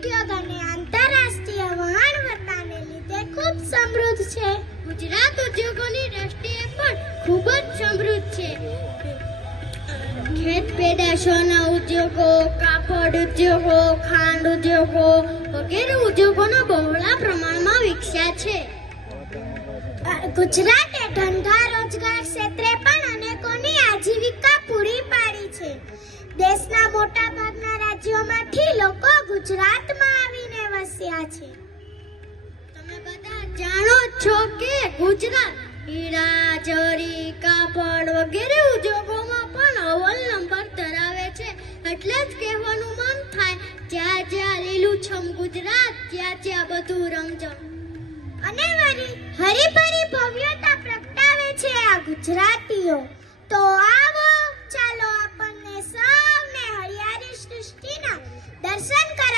ઉદ્યોગ અને આંતરરાષ્ટ્રીય વહાણવટાને લીધે ખૂબ સમૃદ્ધ છે. ગુજરાત ઉદ્યોગોની દ્રષ્ટિએ પણ ખૂબ જ સમૃદ્ધ છે. ખેત પેદાશોના ઉદ્યોગો, કાપડ ઉદ્યોગો, ખાંડ ઉદ્યોગો વગેરે ઉદ્યોગોનો બહોળા પ્રમાણમાં વિકસ્યા છે. ગુજરાતે ધંધા રોજગાર ક્ષેત્રે પણ અનેકોની આજીવિકા પૂરી પાડી છે. દેશના મોટા ભાગના રાજ્યોમાંથી લોકો ગુજરાતમાં આવીને વસ્યા છે. તમે બધા જાણો છો કે ગુજરાત હીરા, જરી, કાપડ વગેરે ઉદ્યોગોમાં પણ અવ્વલ નંબર ધરાવે છે. એટલે જ કહેવાનું મન થાય, જ્યાં જ્યાં લીલુંછમ ગુજરાત, ત્યાં ત્યાં બધું રમઝમ. અને વળી હરીભરી ભવ્યતા પ્રગટાવે છે આ ગુજરાતીઓ. તો આવો, ચાલો આપણને સૌને હરિયાળી સૃષ્ટિના દર્શન કરાવો.